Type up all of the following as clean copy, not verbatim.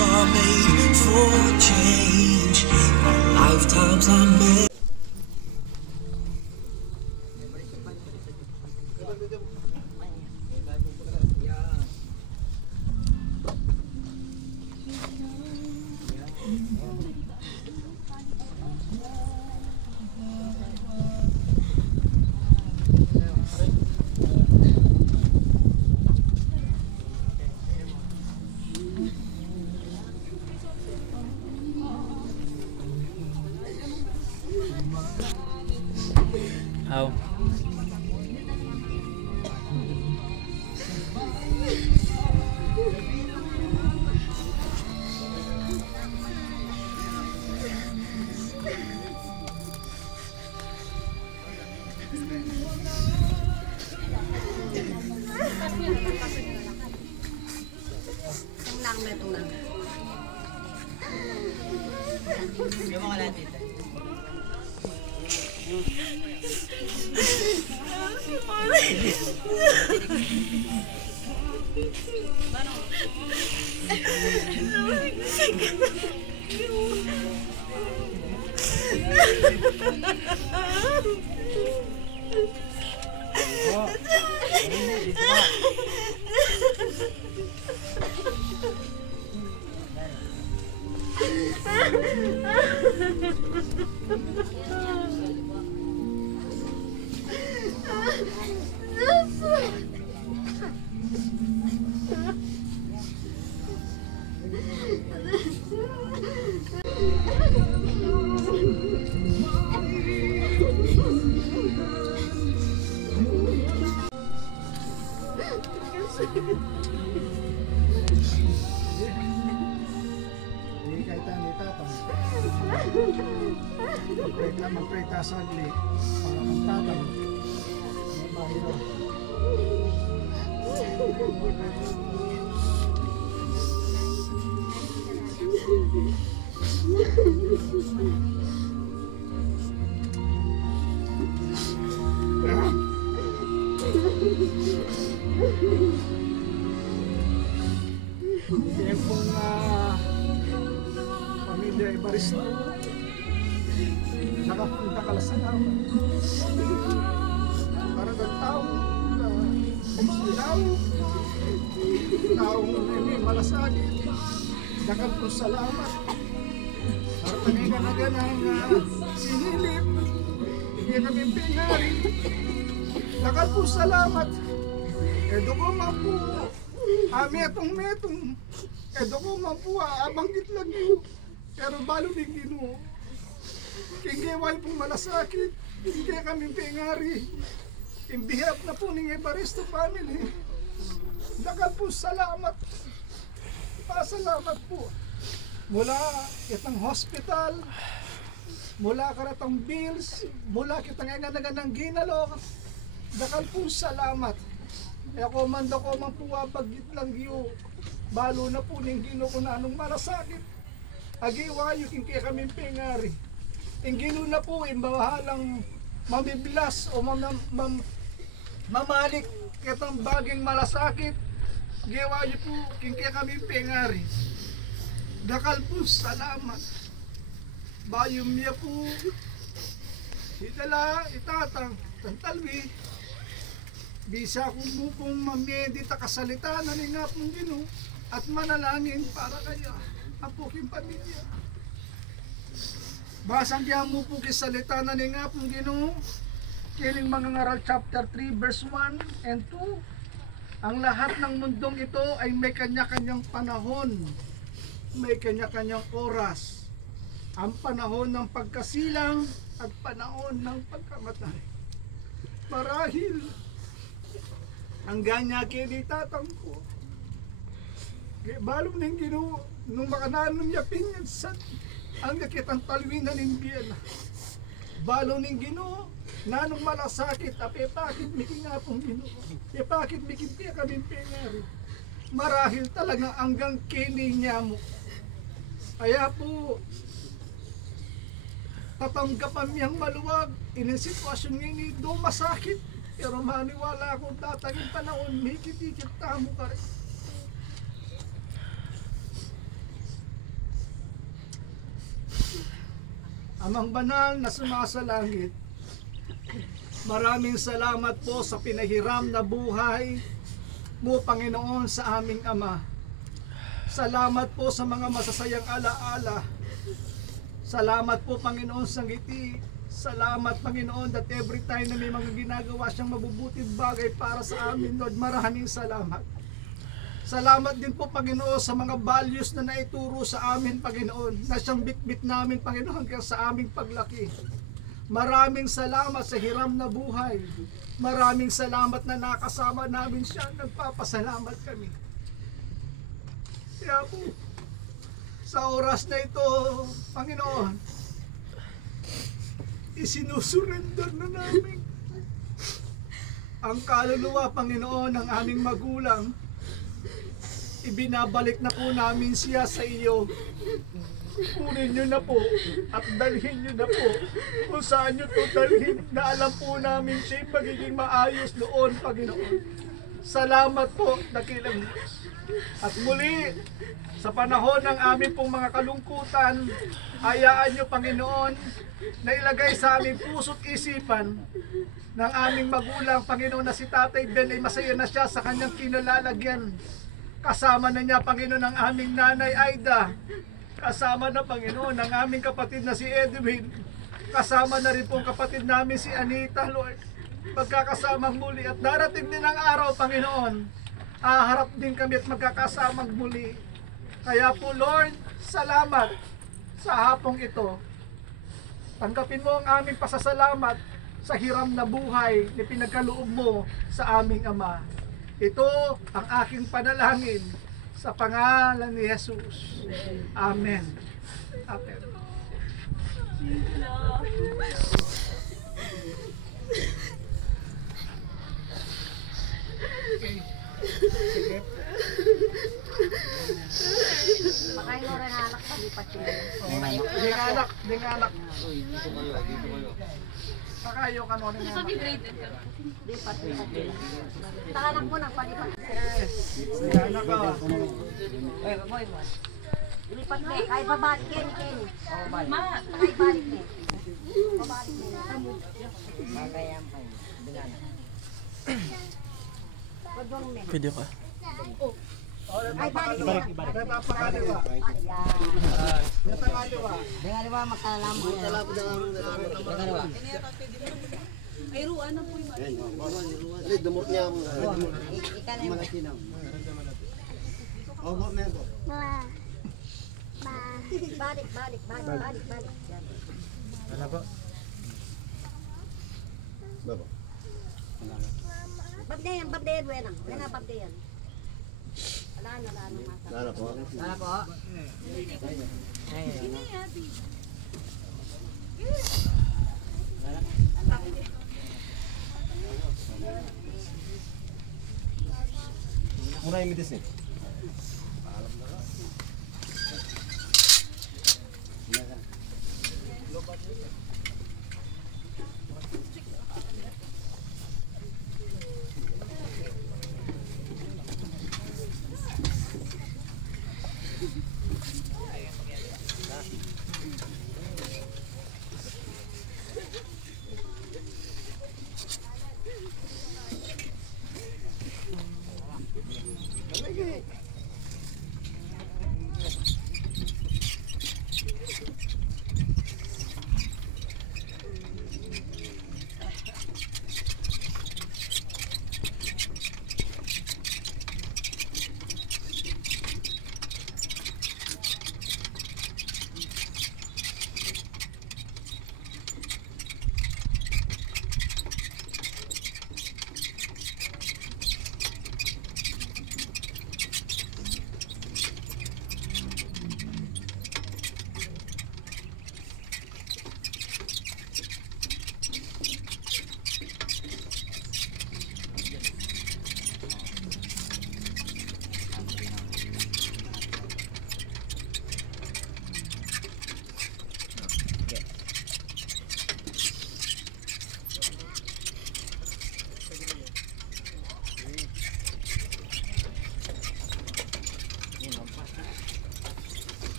are made for change. Our lifetimes are made. How? Yung mga natin. Mag-pray ka sagli para magtatang may bahiro. Yan pong pamilya Evaristo nakapunta ka sa naman para ng taong taong may malasakit dakal po salamat para tagiga na ganang sinilip hindi kami pinari dakal po salamat edo ko man po metong edo ko man po abanggit lang yun pero balo din Ginoo kingeway pong malasakit, hindi kami pingari. In behalf na po ng Evaristo family, dakal po salamat. Pasalamat po. Mula itang hospital, mula karatang bills, mula kitang ng ginalo, dakal po salamat. E ako man po abagit lang yu, balo na po ng Ginoo ko na anong malasakit. Agiwayo kingke kami pingari. Ingino na po bahalang mamiblas o mamalik kitang baging malasakit giwayo po kingke kami pengari dakal po salamat bayom niya po itala itatang tantalwi bisa kung mo pong mamedita kasalita na nga pong Ginoo at manalangin para kaya ang puking pamilya. Basang diyan mo po kisalita na nga pong Ginoo kining mga ngaral chapter 3 verse 1 and 2 ang lahat ng mundong ito ay may kanya-kanyang panahon may kanya-kanyang oras ang panahon ng pagkasilang at panahon ng pagkamatay marahil ang ganya kinitatang ko balong ng Ginoo nung makananom niya pinyansan ang nakitang talwinan ng biyan balo ng Ginoo nanong malasakit apepakit miking nga pong Ginoo epakit miking tiya kami pengari marahil talaga hanggang kini niya mo kaya po tatanggapan niyang maluwag in sitwasyon ngayon do masakit pero maniwala akong tataging panahon hikit-hikit tamo ka rin Amang banal na sumasalangit, maraming salamat po sa pinahiram na buhay mo, Panginoon, sa aming Ama. Salamat po sa mga masasayang alaala. Salamat po, Panginoon, sa ngiti. Salamat, Panginoon, that every time na may mga ginagawa siyang mabubuting bagay para sa amin, Lord, maraming salamat. Salamat din po, Panginoon, sa mga values na naituro sa amin, Panginoon, na siyang bitbit namin, Panginoon, hanggang sa aming paglaki. Maraming salamat sa hiram na buhay. Maraming salamat na nakasama namin siya. Nagpapasalamat kami. Kaya po, sa oras na ito, Panginoon, isinusurrender na namin ang kaluluwa, Panginoon, ng aming magulang. Ibinabalik na po namin siya sa iyo. Kunin nyo na po at dalhin nyo na po kung saan nyo to dalhin, na alam po namin siya magiging maayos doon, Panginoon. Salamat po, dakilang Diyos. At muli, sa panahon ng aming pong mga kalungkutan, hayaan nyo, Panginoon, na ilagay sa aming puso't isipan ng aming magulang, Panginoon, na si Tatay Ben ay masaya na siya sa kanyang kinalalagyan. Kasama na niya, Panginoon, ang aming nanay Aida. Kasama na, Panginoon, ang aming kapatid na si Edwin. Kasama na rin po ang kapatid namin si Anita, Lord. Magkakasamang muli at darating din ang araw, Panginoon. Haharap din kami at magkakasamang muli. Kaya po, Lord, salamat sa hapong ito. Tanggapin mo ang aming pasasalamat sa hiram na buhay na pinagkaloob mo sa aming Ama. Ito ang aking panalangin sa pangalan ni Jesus. Amen. Amen. Okay. Sige. Pakain mo rin anak, palipat yun. Di nga anak. Pakayo ka mo rin anak. Lipat. Takanak mo na, palipat. Di nga anak ka. Lipat mo, kahit babalik Kenny. Kahit balik mo. Babalik mo. Video ka. Kahit balik mo. Napapakaliwa. Ayan. Napakaliwa. Dengan ba makalalam mo yan? Ay, ruan na po yung Dumot niya ang Ikan na yun. sinang. Ogo, mebo. Balik. Yan. Ano ba? Babo. Babdayan, buwan. Wala babdayan. Wala na mata. Nara po. Muna yung midis eh.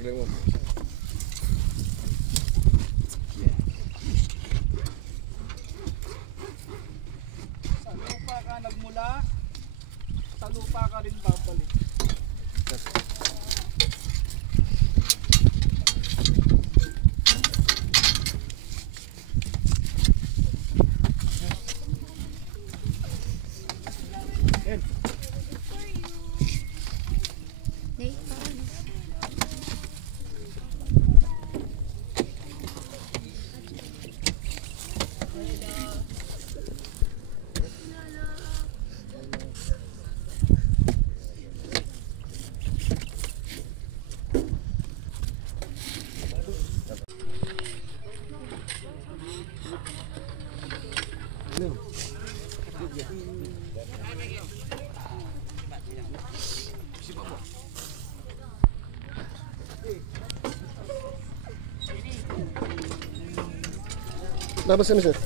Taglan mo. Sa lupa ka nagmula, sa lupa ka rin babalik. Labas kami sir.